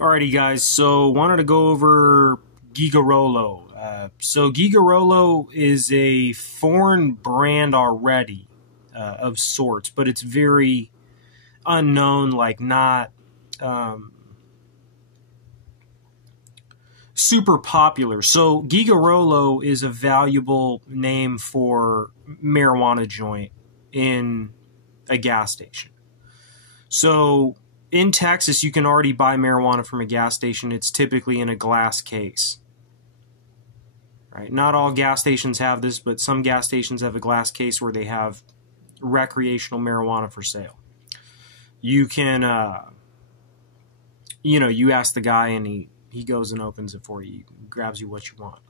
Alrighty guys, so wanted to go over Gigarolo. So Gigarolo is a foreign brand already of sorts, but it's very unknown, like not super popular. So Gigarolo is a valuable name for marijuana joint in a gas station. So in Texas, you can already buy marijuana from a gas station. It's typically in a glass case. Right? Not all gas stations have this, but some gas stations have a glass case where they have recreational marijuana for sale. You can, you ask the guy and he goes and opens it for you, grabs you what you want.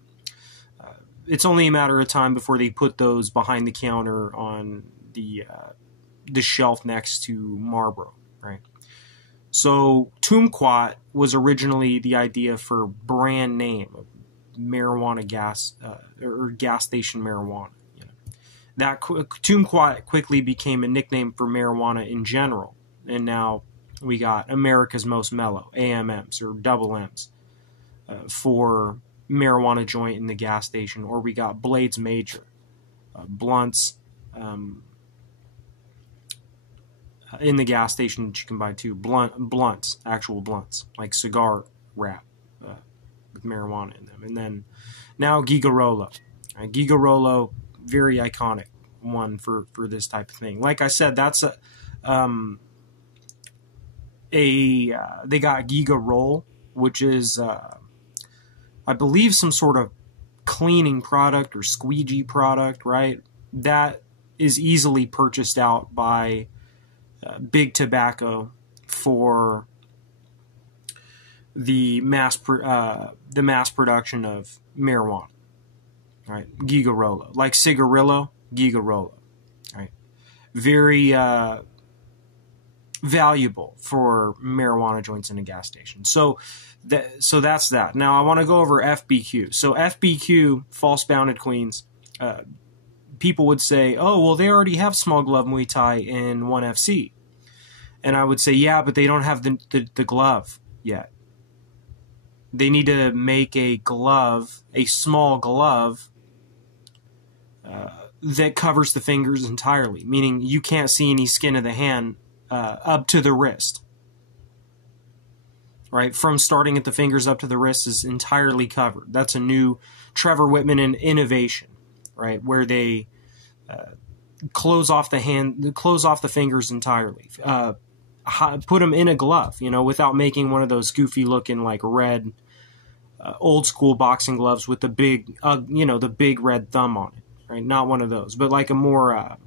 It's only a matter of time before they put those behind the counter on the shelf next to Marlboro, right? So Tumquat was originally the idea for brand name of marijuana gas or gas station marijuana. You know. That Tumquat quickly became a nickname for marijuana in general, and now we got America's Most Mellow, AMMs or double M's, for marijuana joint in the gas station, or we got Blades Major, blunts. In the gas station that you can buy too, blunts, actual blunts, like cigar wrap with marijuana in them. And then now Gigarolo. Gigarolo, very iconic one for this type of thing. Like I said, that's they got Gigarol, which is I believe some sort of cleaning product or squeegee product, right? That is easily purchased out by big tobacco for the mass production of marijuana, right? Gigarolo, like cigarillo, Gigarolo, right? Very valuable for marijuana joints in a gas station. So that's that. Now I want to go over FBQ. So FBQ, false bounded queens. People would say, oh, well, they already have small glove Muay Thai in 1FC. And I would say, yeah, but they don't have the glove yet. They need to make a glove, a small glove, that covers the fingers entirely, meaning you can't see any skin of the hand up to the wrist. Right? From starting at the fingers up to the wrist is entirely covered. That's a new Trevor Whitman innovation. Right, where they close off the fingers entirely, put them in a glove, without making one of those goofy looking like red, old school boxing gloves with the big, the big red thumb on it, right? Not one of those, but like a more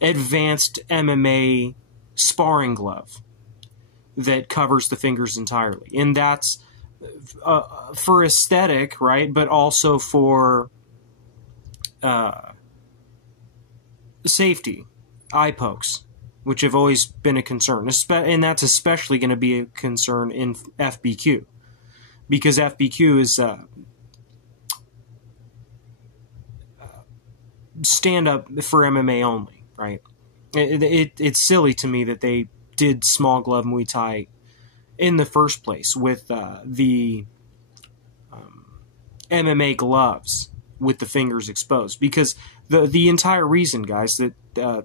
advanced MMA sparring glove that covers the fingers entirely, and that's for aesthetic, right? But also for safety, eye pokes, which have always been a concern, and that's especially going to be a concern in FBQ, because FBQ is stand up for MMA only, right? It's silly to me that they did small glove Muay Thai in the first place with the MMA gloves with the fingers exposed, because the entire reason, guys, that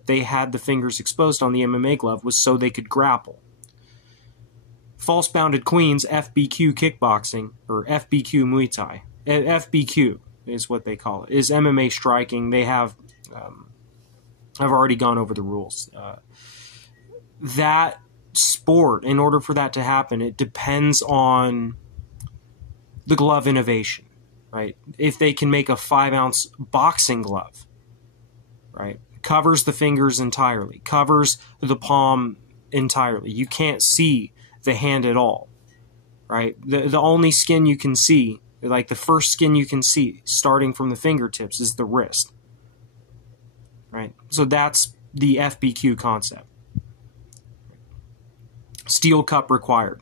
they had the fingers exposed on the MMA glove was so they could grapple. False bounded queens, FBQ kickboxing, or FBQ Muay Thai, FBQ is what they call it, is MMA striking. They have, I've already gone over the rules. That sport, in order for that to happen, it depends on the glove innovation. Right? If they can make a 5-ounce boxing glove, right, covers the fingers entirely, covers the palm entirely. You can't see the hand at all, right? The only skin you can see, like the first skin you can see, starting from the fingertips, is the wrist, right? So that's the FBQ concept. Steel cup required.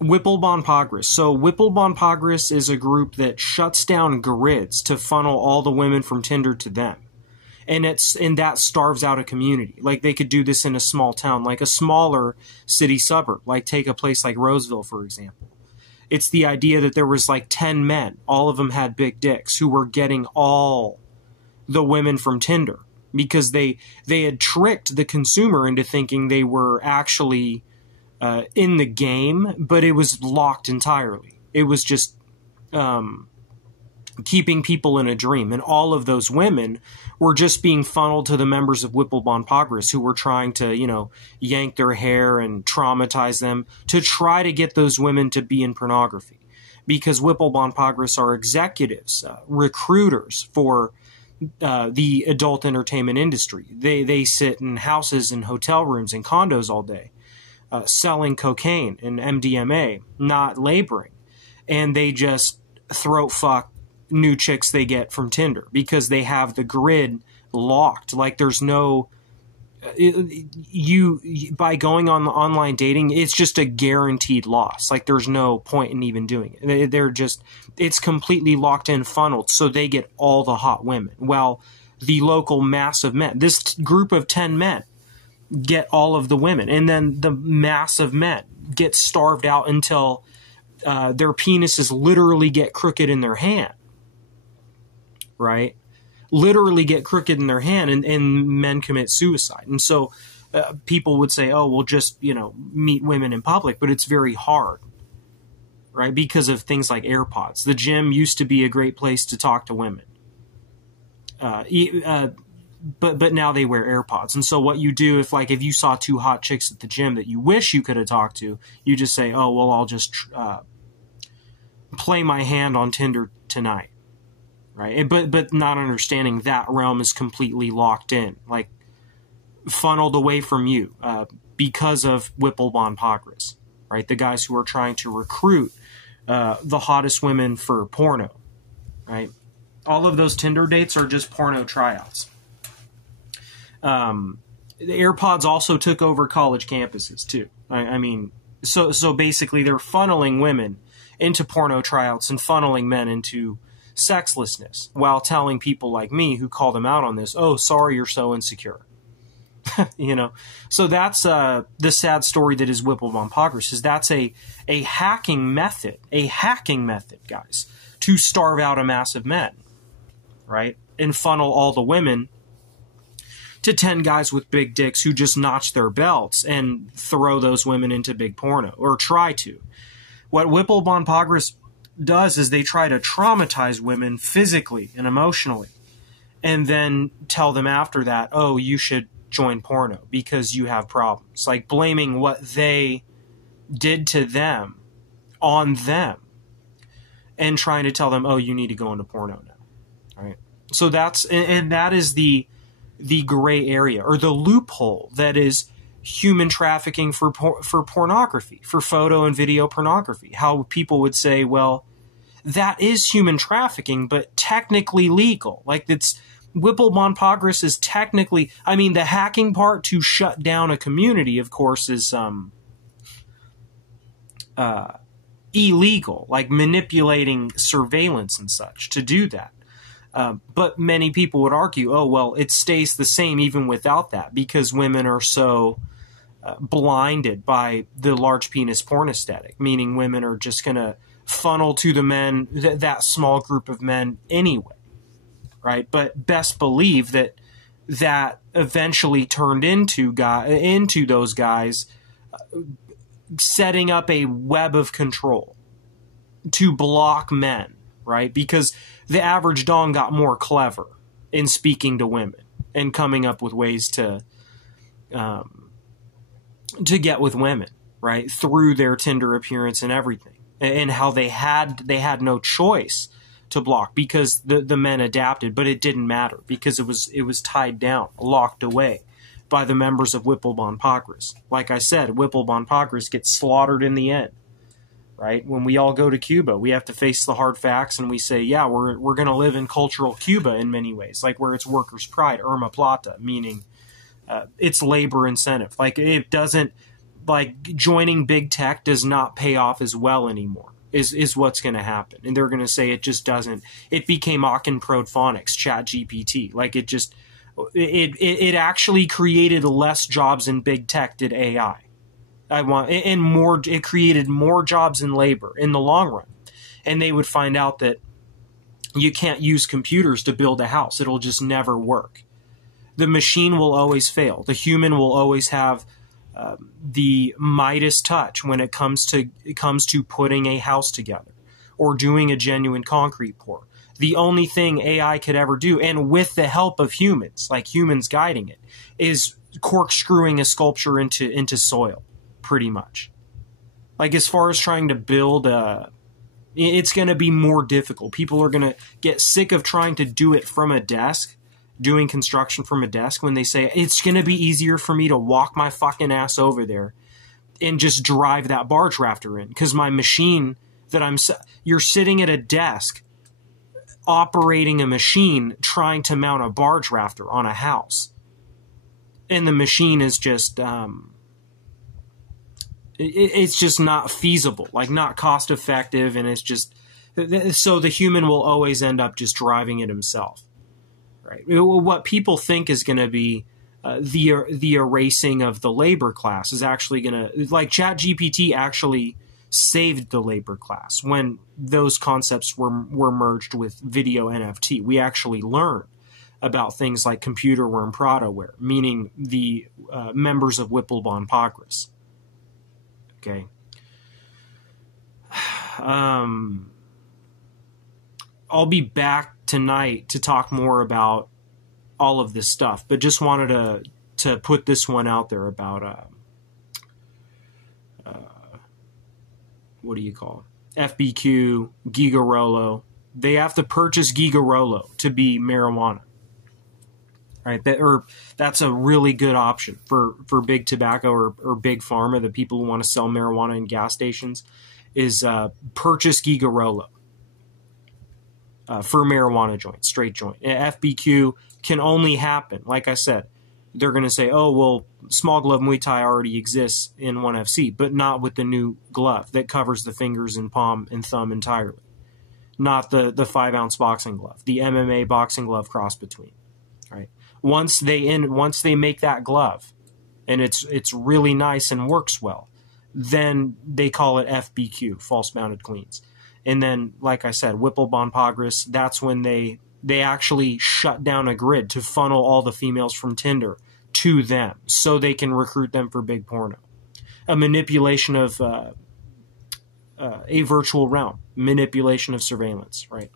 Whipple Pogres. So Whipple Pogres is a group that shuts down grids to funnel all the women from Tinder to them. and that starves out a community. Like, they could do this in a small town, like a smaller city suburb, like take a place like Roseville, for example. It's the idea that there was like 10 men, all of them had big dicks, who were getting all the women from Tinder because they had tricked the consumer into thinking they were actually in the game, but it was locked entirely. It was just keeping people in a dream. And all of those women were just being funneled to the members of Whipple Pogres, who were trying to, yank their hair and traumatize them to try to get those women to be in pornography. Because Whipple Pogres are executives, recruiters for the adult entertainment industry. They sit in houses and hotel rooms and condos all day, selling cocaine and MDMA, not laboring. And they just throat fuck new chicks they get from Tinder because they have the grid locked. Like, there's no by going on online dating, it's just a guaranteed loss. Like, there's no point in even doing it. They're just, it's completely locked in, funneled, so they get all the hot women. Well, the local mass of men, this group of 10 men, get all of the women, and then the mass of men get starved out until their penises literally get crooked in their hand. Right? Literally get crooked in their hand, and men commit suicide. And so people would say, oh, well, just, meet women in public, but it's very hard, right? Because of things like AirPods. The gym used to be a great place to talk to women. But now they wear AirPods. And so what you do, if you saw two hot chicks at the gym that you wish you could have talked to, you just say, oh, well, I'll just play my hand on Tinder tonight. Right, but not understanding that realm is completely locked in, like funneled away from you because of Whipple Pogres, right? The guys who are trying to recruit the hottest women for porno, right? All of those Tinder dates are just porno tryouts. The AirPods also took over college campuses too. I mean, so basically they're funneling women into porno tryouts and funneling men into sexlessness, while telling people like me who call them out on this, oh, sorry, you're so insecure. So that's the sad story that is Whipple Pogres, is that's a hacking method, guys, to starve out a mass of men, right? And funnel all the women to 10 guys with big dicks who just notch their belts and throw those women into big porno, or try to. What Whipple Pogres does is they try to traumatize women physically and emotionally, and then tell them after that, oh, you should join porno because you have problems. Like, blaming what they did to them on them, and trying to tell them, oh, you need to go into porno now. Right? So that is the gray area, or the loophole that is human trafficking for pornography, for photo and video pornography. How people would say, well, that is human trafficking, but technically legal. Like, it's Whipple Pogres is technically, I mean, the hacking part to shut down a community, of course, is illegal, like manipulating surveillance and such to do that. But many people would argue, oh, well, it stays the same even without that, because women are so blinded by the large penis porn aesthetic, meaning women are just going to funnel to the men, that small group of men anyway, right? But best believe that eventually turned into those guys setting up a web of control to block men, right? Because the average dong got more clever in speaking to women and coming up with ways to get with women, right? Through their Tinder appearance and everything. And how they had no choice to block, because the men adapted, but it didn't matter because it was tied down, locked away by the members of Whipple Pogres. Like I said, Whipple Pogres gets slaughtered in the end, right? When we all go to Cuba, we have to face the hard facts, and we say, yeah, we're going to live in cultural Cuba in many ways, like where it's workers' pride, Irma Plata, meaning it's labor incentive. Like, it doesn't. Like, joining big tech does not pay off as well anymore, is what's going to happen. And they're going to say it just doesn't. It became Aachen Prophonics, Chat GPT. Like, it just, It actually created less jobs in big tech did AI. It created more jobs in labor in the long run. And they would find out that you can't use computers to build a house. It'll just never work. The machine will always fail. The human will always have the Midas touch when it comes to putting a house together or doing a genuine concrete pour. The only thing AI could ever do, and with the help of humans, like humans guiding it, is corkscrewing a sculpture into soil, pretty much. Like, as far as trying to build it's going to be more difficult. People are going to get sick of trying to do it from a desk, doing construction from a desk, when they say, it's going to be easier for me to walk my fucking ass over there and just drive that barge rafter in. Because my machine you're sitting at a desk operating a machine trying to mount a barge rafter on a house. And the machine is just, it's just not feasible, like not cost effective. And it's just, so the human will always end up just driving it himself. Right. What people think is going to be the erasing of the labor class is actually going to, like, ChatGPT actually saved the labor class when those concepts were merged with video NFT. We actually learned about things like computer worm Prodaware, meaning the members of Whipple Pogres. Okay. I'll be back tonight to talk more about all of this stuff, but just wanted to put this one out there about what do you call it? FBQ, Gigarolo. They have to purchase Gigarolo to be marijuana. Right? That's a really good option for big tobacco or big pharma, the people who want to sell marijuana in gas stations, is purchase Gigarolo for marijuana joints, straight joint. FBQ can only happen, like I said, they're going to say, oh, well, small glove Muay Thai already exists in 1FC, but not with the new glove that covers the fingers and palm and thumb entirely. Not the 5-ounce boxing glove, the MMA boxing glove cross between. Right? Once they make that glove and it's really nice and works well, then they call it FBQ, false mounted cleans. And then, like I said, Whipple Pogres, that's when they actually shut down a grid to funnel all the females from Tinder to them so they can recruit them for big porno. A manipulation of a virtual realm, manipulation of surveillance, right?